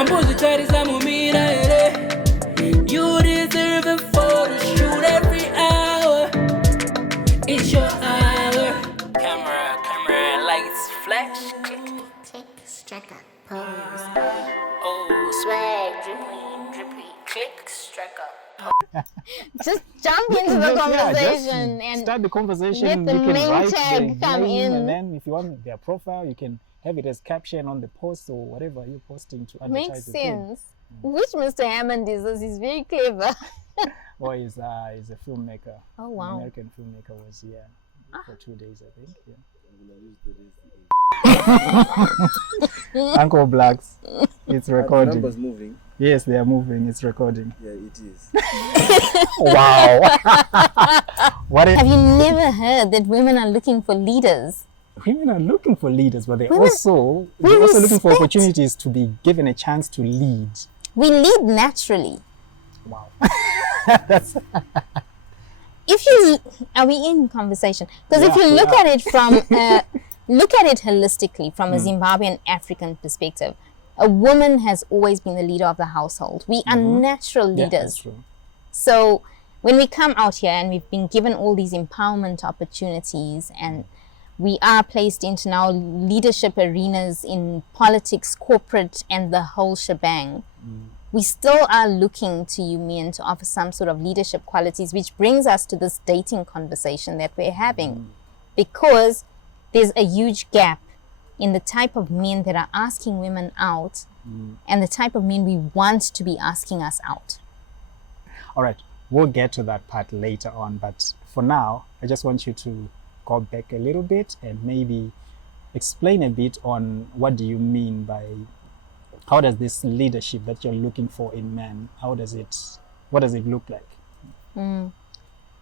You deserve a photo shoot every hour. It's your hour. Camera, lights, flash, click, strike up, pose. Oh, swag, drippy, click, strike up. Just jump into the conversation and start the conversation. Let the you can main write tag their come name, in. and then if you want their profile, you can have it as caption on the post or whatever you're posting to advertise. Makes the thing. sense. Which Mr. Hammond is this? He's very clever. Well, he's a filmmaker. Oh, wow. An American filmmaker was here for 2 days, I think. Yeah. Uncle Blacks, it's recording. The numbers moving. Yes, they are moving. It's recording. Yeah, it is. Wow. Have you never heard that women are looking for leaders? Women are looking for leaders, but they're also looking for opportunities to be given a chance to lead. We lead naturally. Wow. Are we in conversation? Because if you look at it from look at it holistically from a Zimbabwean African perspective, a woman has always been the leader of the household. We are natural leaders. Yeah, that's true. So when we come out here and we've been given all these empowerment opportunities and we are placed into now leadership arenas in politics, corporate, and the whole shebang. We still are looking to you men to offer some sort of leadership qualities, which brings us to this dating conversation that we're having. Because there's a huge gap in the type of men that are asking women out and the type of men we want to be asking us out. All right, we'll get to that part later on, but for now, I just want you to go back a little bit and maybe explain a bit on what do you mean by how does this leadership that you're looking for in men, what does it look like?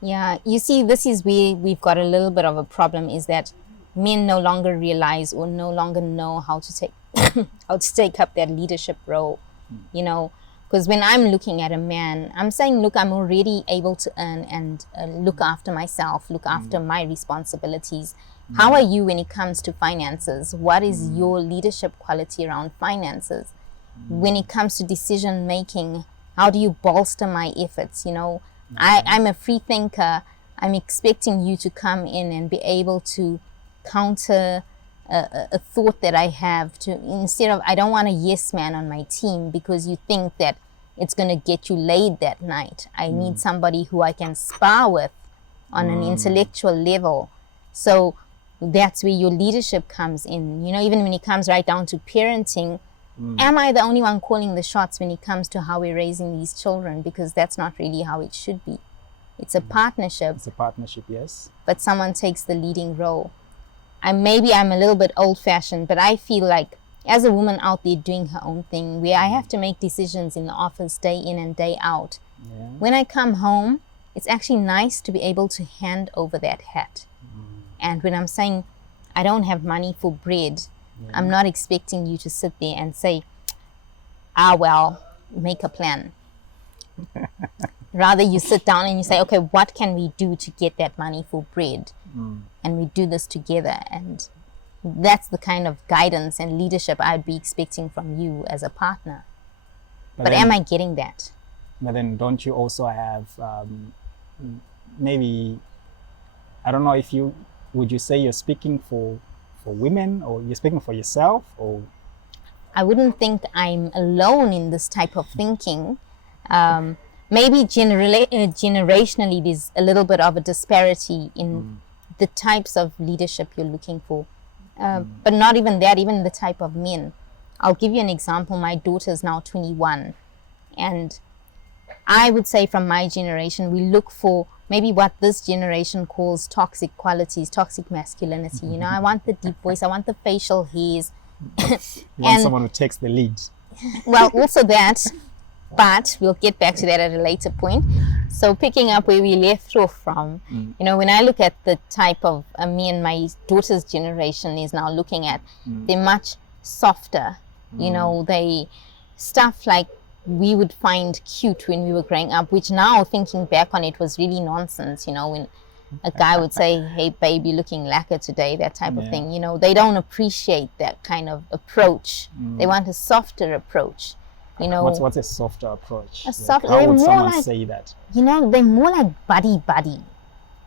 Yeah, you see, this is where we've got a little bit of a problem, is that men no longer realize or no longer know how to take take up that leadership role, you know. Because when I'm looking at a man, I'm saying, look, I'm already able to earn and look after myself, look after my responsibilities. How are you when it comes to finances? What is your leadership quality around finances? When it comes to decision making, how do you bolster my efforts? You know, I'm a free thinker. I'm expecting you to come in and be able to counter a thought that I have, to instead of, I don't want a yes man on my team because you think that it's going to get you laid that night. I need somebody who I can spar with on an intellectual level. So that's where your leadership comes in. You know, even when it comes right down to parenting, am I the only one calling the shots when it comes to how we're raising these children? Because that's not really how it should be. It's a partnership. It's a partnership, yes. But someone takes the leading role. Maybe I'm a little bit old-fashioned, but I feel like as a woman out there doing her own thing, where I have to make decisions in the office day in and day out, when I come home, it's actually nice to be able to hand over that hat. And when I'm saying I don't have money for bread, I'm not expecting you to sit there and say, well, make a plan. Rather, you sit down and you say, okay, what can we do to get that money for bread? And we do this together. And that's the kind of guidance and leadership I'd be expecting from you as a partner. But am I getting that? But then don't you also have maybe, I don't know if would you say you're speaking for women, or you're speaking for yourself, or? I wouldn't think I'm alone in this type of thinking. Maybe generationally there's a little bit of a disparity in the types of leadership you're looking for. But not even that, even the type of men. I'll give you an example. My daughter's now 21. And I would say from my generation, we look for maybe what this generation calls toxic qualities, toxic masculinity. You know, I want the deep voice, I want the facial hairs. You want someone who takes the lead. Well, also that, but we'll get back to that at a later point. So picking up where we left off from, you know, when I look at the type of me and my daughter's generation is now looking at, they're much softer. You know, they stuff like we would find cute when we were growing up, which now thinking back on it was really nonsense. You know, when a guy would say, hey babe, you're looking lacquer today, that type of thing. You know, they don't appreciate that kind of approach. They want a softer approach. You know, what's a softer approach? soft, how they're would more someone like, say that? you know, they're more like buddy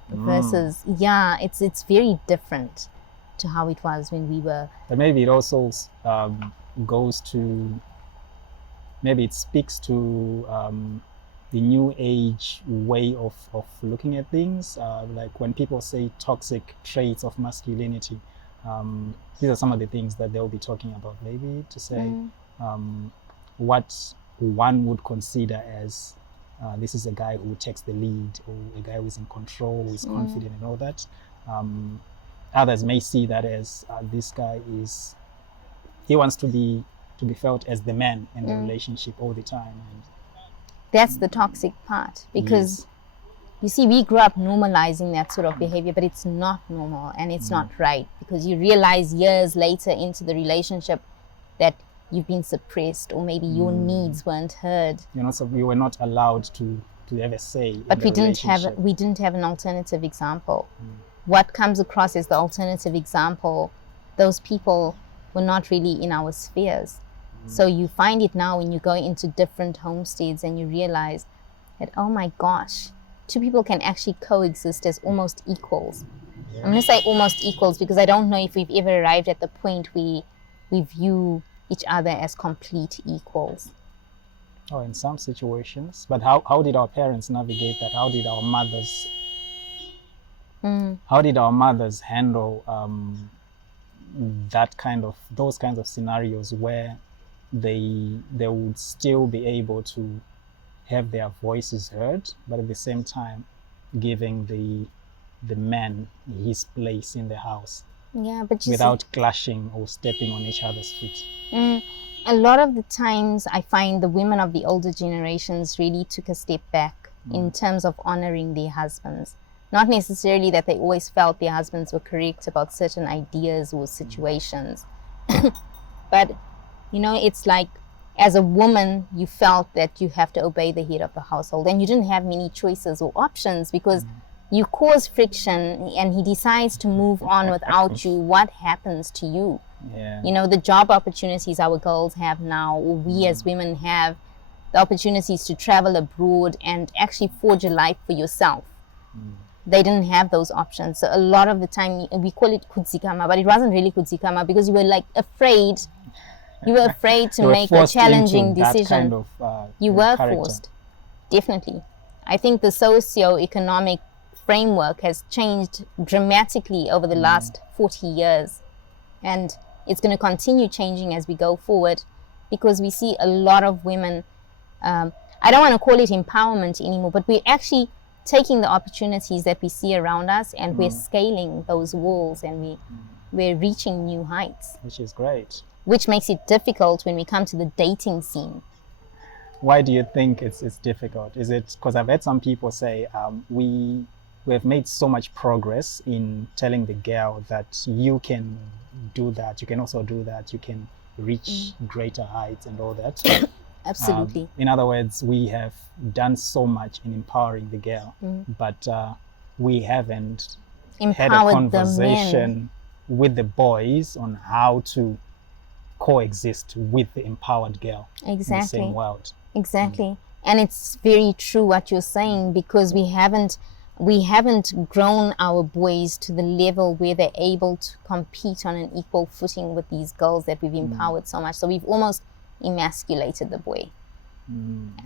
versus, yeah, it's very different to how it was when we were. But maybe it also goes to, maybe it speaks to the new age way of looking at things. Like when people say toxic traits of masculinity, these are some of the things that they'll be talking about, maybe to say what one would consider as this is a guy who takes the lead, or a guy who is in control, who is confident and all that. Others may see that as this guy he wants to be felt as the man in the relationship all the time. And that's the toxic part, because yes. you see, we grew up normalizing that sort of behavior, but it's not normal and it's not right, because you realize years later into the relationship that you've been suppressed, or maybe your needs weren't heard. You were not allowed to have a say. But we didn't have an alternative example. What comes across as the alternative example, those people were not really in our spheres. So you find it now when you go into different homesteads and you realize that, oh my gosh, two people can actually coexist as almost equals. I'm going to say almost equals because I don't know if we've ever arrived at the point where we view each other as complete equals. Oh, in some situations. But how did our parents navigate that? How did our mothers handle those kinds of scenarios where they would still be able to have their voices heard, but at the same time giving the man his place in the house, but without clashing or stepping on each other's feet? A lot of the times I find the women of the older generations really took a step back in terms of honoring their husbands. Not necessarily that they always felt their husbands were correct about certain ideas or situations, but you know, it's like, as a woman, you felt that you have to obey the head of the household, and you didn't have many choices or options, because you cause friction and he decides to move on without you. What happens to you? You know, the job opportunities our girls have now, or we as women have, the opportunities to travel abroad and actually forge a life for yourself. They didn't have those options. So a lot of the time, we call it kutsikama, but it wasn't really kutsikama, because you were like afraid. You were afraid to make a challenging decision. Kind of, you were character. forced, definitely. I think the socio-economic framework has changed dramatically over the last 40 years. And it's going to continue changing as we go forward, because we see a lot of women, I don't want to call it empowerment anymore, but we're actually taking the opportunities that we see around us, and we're scaling those walls, and we're reaching new heights. Which is great. Which makes it difficult when we come to the dating scene. Why do you think it's difficult? Is it because I've heard some people say we have made so much progress in telling the girl that you can do that, you can also do that, you can reach greater heights and all that. Absolutely. In other words, we have done so much in empowering the girl, but we haven't had a conversation with the boys on how to coexist with the empowered girl in the same world. Exactly. And it's very true what you're saying, because we haven't grown our boys to the level where they're able to compete on an equal footing with these girls that we've empowered so much. So we've almost emasculated the boy,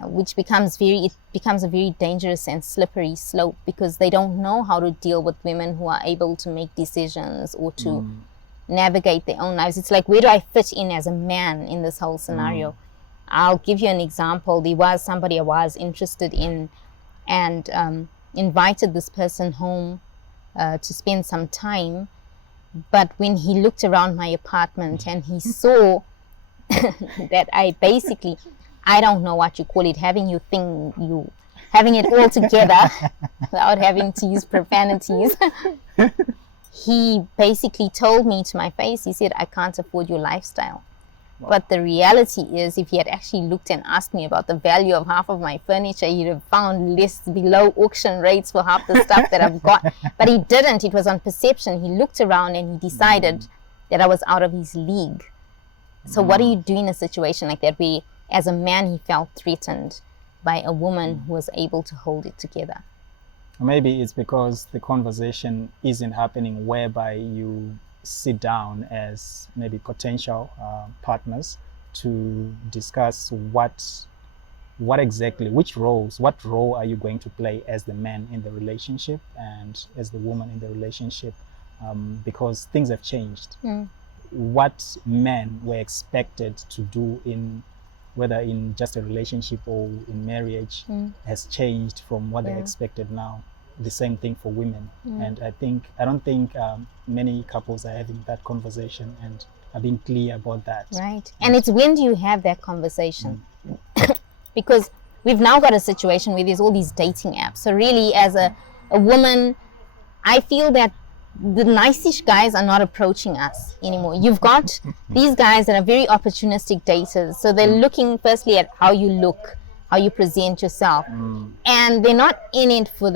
which becomes a very dangerous and slippery slope, because they don't know how to deal with women who are able to make decisions or to navigate their own lives. It's like, where do I fit in as a man in this whole scenario? I'll give you an example. There was somebody I was interested in, and invited this person home to spend some time. But when he looked around my apartment and he saw that I don't know what you call it, having it all together without having to use profanities. He basically told me to my face, he said, I can't afford your lifestyle. Wow. But the reality is, if he had actually looked and asked me about the value of half of my furniture, he'd have found lists below auction rates for half the stuff that I've got. But he didn't. It was on perception. He looked around and he decided that I was out of his league. So what do you do in a situation like that, where as a man, he felt threatened by a woman who was able to hold it together. Maybe it's because the conversation isn't happening whereby you sit down as maybe potential partners to discuss what exactly, which roles, what role are you going to play as the man in the relationship and as the woman in the relationship, because things have changed. What men were expected to do in, whether in just a relationship or in marriage, has changed from what they're expected now. The same thing for women. And I don't think many couples are having that conversation and are being clear about that. Right. And it's when do you have that conversation? Because we've now got a situation where there's all these dating apps. So really, as a woman, I feel that the nice-ish guys are not approaching us anymore. You've got these guys that are very opportunistic daters. So they're looking firstly at how you look, how you present yourself. And they're not in it for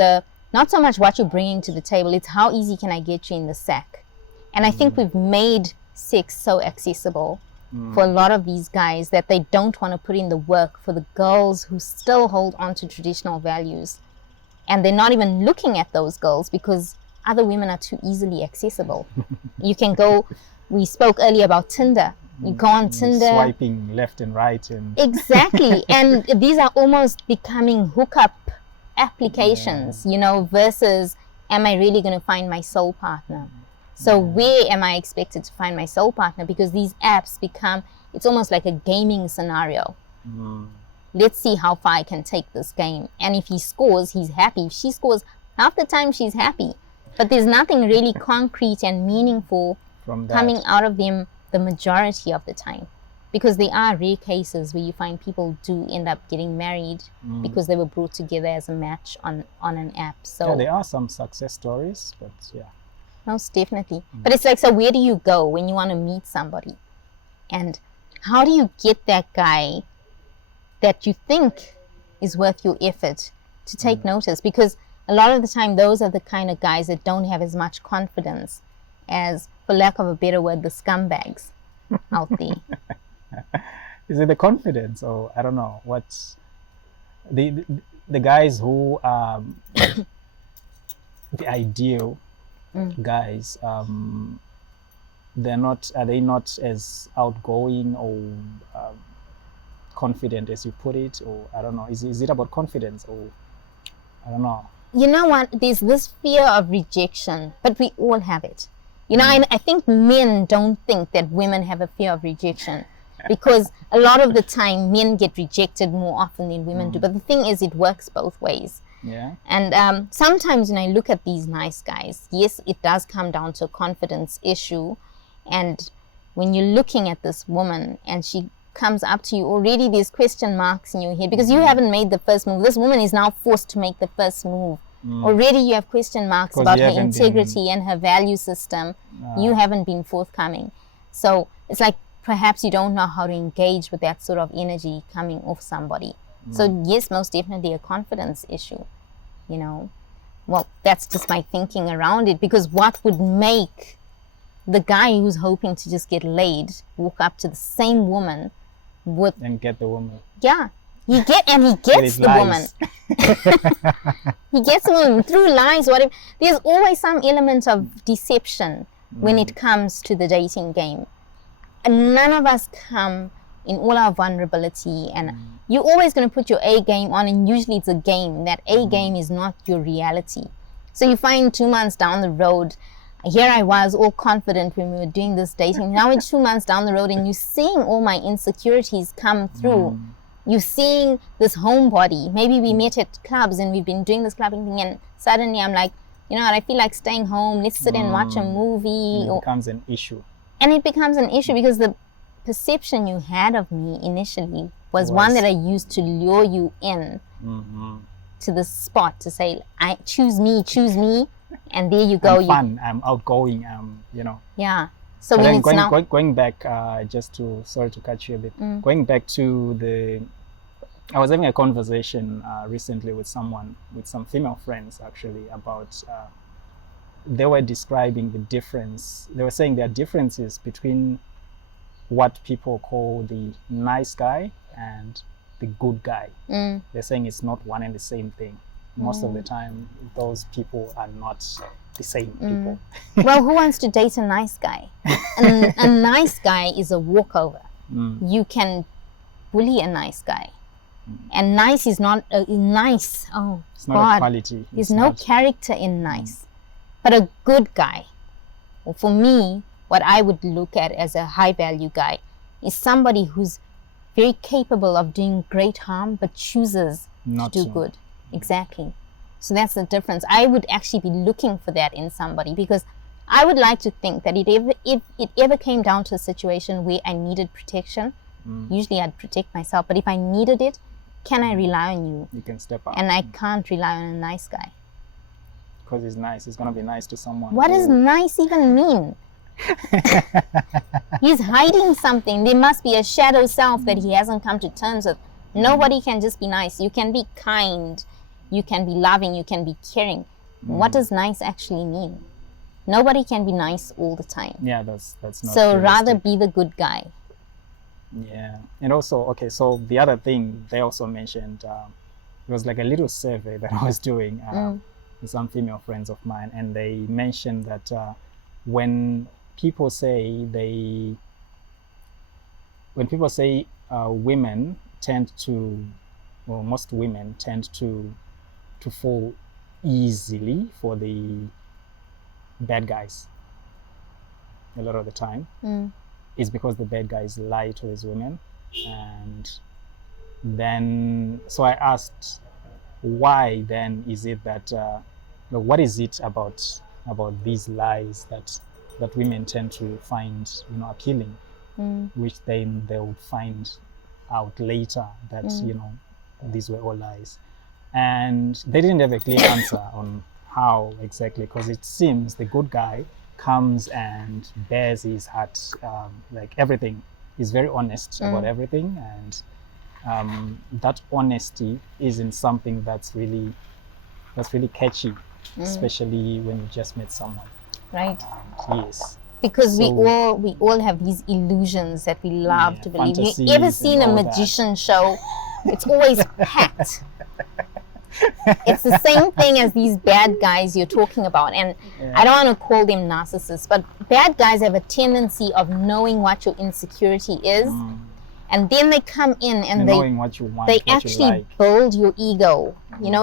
not so much what you're bringing to the table, it's how easy can I get you in the sack. And I think we've made sex so accessible for a lot of these guys that they don't want to put in the work for the girls who still hold on to traditional values. And they're not even looking at those girls because other women are too easily accessible. You can go, we spoke earlier about Tinder. You go on Tinder. Swiping left and right. Exactly. And these are almost becoming hookup applications, versus am I really going to find my soul partner? So where am I expected to find my soul partner? Because these apps it's almost like a gaming scenario. Let's see how far I can take this game. And if he scores, he's happy. If she scores, half the time she's happy. But there's nothing really concrete and meaningful coming out of them the majority of the time. Because there are rare cases where you find people do end up getting married because they were brought together as a match on an app. So there are some success stories, but most definitely. But it's like, so where do you go when you want to meet somebody? And how do you get that guy that you think is worth your effort to take notice? Because a lot of the time, those are the kind of guys that don't have as much confidence as, for lack of a better word, the scumbags out there. Is it the confidence, or I don't know, what's the guys who the ideal guys, are they not as outgoing or confident as you put it, or I don't know, is it about confidence, or I don't know. You know what, there's this fear of rejection, but we all have it. I think men don't think that women have a fear of rejection, because a lot of the time men get rejected more often than women do. But the thing is, it works both ways. Yeah. And sometimes when I look at these nice guys, yes, it does come down to a confidence issue. And when you're looking at this woman and she comes up to you, already there's question marks in your head because you haven't made the first move. This woman is now forced to make the first move. Already you have question marks about her integrity and her value system. You haven't been forthcoming. So it's like perhaps you don't know how to engage with that sort of energy coming off somebody. So yes, most definitely a confidence issue, Well, that's just my thinking around it, because what would make the guy who's hoping to just get laid walk up to the same woman and get the woman? Yeah. He gets the woman. He gets the woman through lies, whatever. There's always some element of deception when it comes to the dating game. And none of us come in all our vulnerability, and you're always going to put your A game on, and usually it's a game. That A game is not your reality. So you find 2 months down the road, here I was all confident when we were doing this dating. Now it's 2 months down the road and you're seeing all my insecurities come through. You're seeing this homebody. Maybe we met at clubs and we've been doing this clubbing thing, and suddenly I'm like, I feel like staying home. Let's sit and watch a movie. It becomes an issue. And it becomes an issue because the perception you had of me initially was one that I used to lure you in to the spot to say, choose me, and there you go. I'm fun, I'm outgoing, Yeah. So but when then it's going back, sorry to cut you a bit, going back to I was having a conversation recently with some female friends actually about, they were describing the difference. They were saying there are differences between what people call the nice guy and the good guy. They're saying it's not one and the same thing. Most of the time, those people are not the same people. Well, who wants to date a nice guy? A nice guy is a walkover. You can bully a nice guy. And nice is not nice. Oh, It's God. not a quality. There's no character in nice. But a good guy, well, for me, what I would look at as a high value guy is somebody who's very capable of doing great harm but chooses Not to do to. good. Exactly. So that's the difference. I would actually be looking for that in somebody, because I would like to think that if it ever came down to a situation where I needed protection, usually I'd protect myself, but if I needed it, can I rely on you? You can step up. And I can't rely on a nice guy. Because he's nice. He's going to be nice to someone. What does nice even mean? He's hiding something. There must be a shadow self that he hasn't come to terms with. Nobody can just be nice. You can be kind, you can be loving, you can be caring. What does nice actually mean? Nobody can be nice all the time. Yeah, that's not So rather realistic. be the good guy. Yeah. And also, okay, so the other thing they also mentioned, it was like a little survey that I was doing with some female friends of mine, and they mentioned that when people say women tend to, well, most women tend to fall easily for the bad guys a lot of the time, is because the bad guys lie to these women. And then, so I asked, why then is it that, what is it about these lies that women tend to find, appealing, which then they'll find out later that, these were all lies. And they didn't have a clear answer on how exactly, because it seems the good guy comes and bears his heart, like everything. He's very honest about everything, and that honesty isn't something that's really catchy, especially when you just met someone. Right. Yes. Because So- we all have these illusions that we love Yeah, to believe. fantasies You ever and seen a all that. magician show? It's always packed. It's the same thing as these bad guys you're talking about. And I don't want to call them narcissists, but bad guys have a tendency of knowing what your insecurity is. And then they come in and knowing what you want, they what actually you like. build your ego,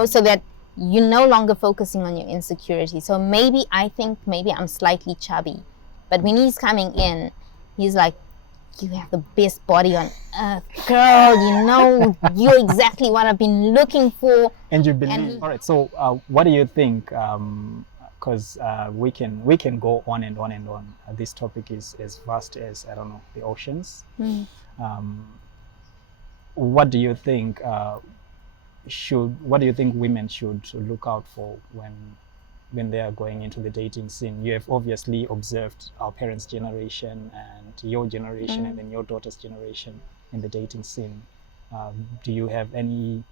so that you're no longer focusing on your insecurity. So maybe I'm slightly chubby, but when he's coming in, he's like, you have the best body on earth, girl, you're exactly what I've been looking for. And you believe. All right. So, what do you think? Because we can go on and on and on. This topic is as vast as, I don't know, the oceans. What do you think? What do you think women should look out for when they are going into the dating scene? You have obviously observed our parents' generation and your generation, and then your daughter's generation in the dating scene. Do you have any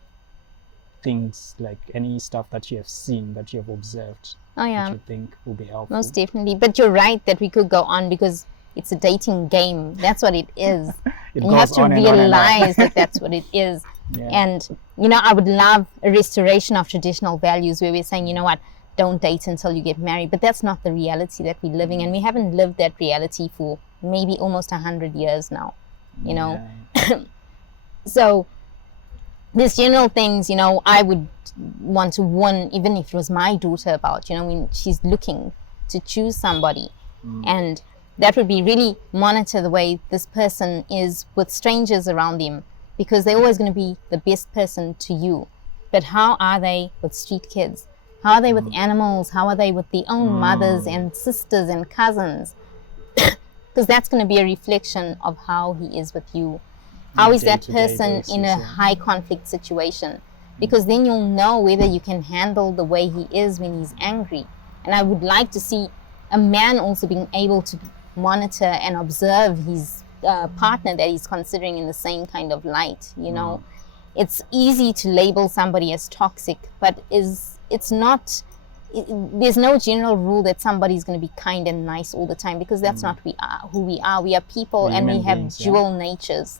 things, like any stuff that you have seen, that you have observed, Oh yeah, that you think will be helpful? most definitely. But you're right that we could go on, because it's a dating game. That's what it is. It And you have goes to on and on and on. realize that that's what it is. Yeah. And, I would love a restoration of traditional values where we're saying, what, don't date until you get married. But that's not the reality that we're living. And we haven't lived that reality for maybe almost 100 years now, Yeah. So there's general things, I would want to warn, even if it was my daughter, about, when she's looking to choose somebody. And that would be really monitor the way this person is with strangers around them, because they're always going to be the best person to you. But how are they with street kids? How are they with animals? How are they with their own mothers and sisters and cousins? Because that's going to be a reflection of how he is with you. How is that day-to-day person in basis, a yeah. high conflict situation? Because then you'll know whether you can handle the way he is when he's angry. And I would like to see a man also being able to monitor and observe his partner that he's considering in the same kind of light. It's easy to label somebody as toxic, but it's not there's no general rule that somebody's going to be kind and nice all the time, because that's not who we are. We are people, We're and we human have beings, yeah. dual natures.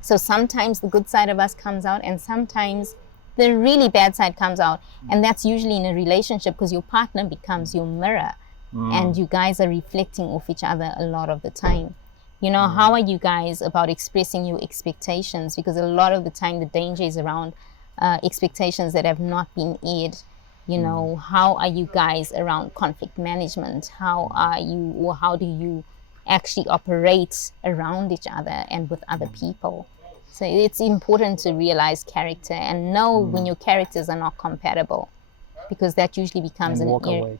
So sometimes the good side of us comes out, and sometimes the really bad side comes out. And that's usually in a relationship, because your partner becomes your mirror, and you guys are reflecting off each other a lot of the time. You know, how are you guys about expressing your expectations? Because a lot of the time the danger is around expectations that have not been aired. You know, how are you guys around conflict management? How are you, or how do you actually operate around each other and with other people? So it's important to realize character and know when your characters are not compatible, because that usually becomes And an walk away.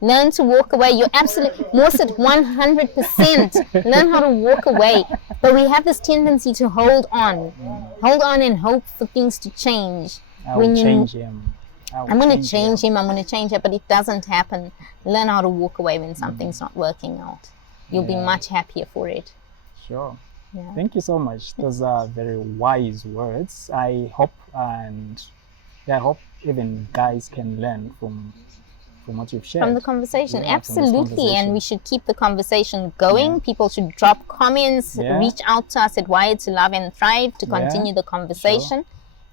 Learn to walk away. You're absolutely, Morset, 100%. Learn how to walk away. But we have this tendency to hold on and hope for things to change. I will change him. I'm going to change him, I'm going to change her, but it doesn't happen. Learn how to walk away when something's not working out. You'll be much happier for it. Sure. Yeah. Thank you so much. Those are very wise words. I hope even guys can learn from what you've shared. From the conversation, Yeah, from this absolutely. conversation. And we should keep the conversation going. People should drop comments, reach out to us at Wired2Love and Thrive to continue the conversation.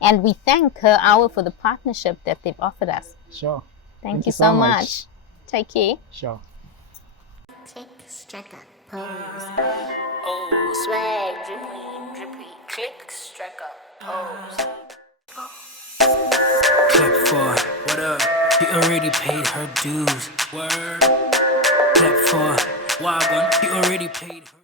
And we thank Her Hour for the partnership that they've offered us. Sure. Thank you so much. Take care. Sure. Tick, strike up, pose. Oh, swag, drippy, drippy, click, strike up, pose. Clap for, what up? She already paid her dues. Word. Clap for, Wagwan. She already paid her.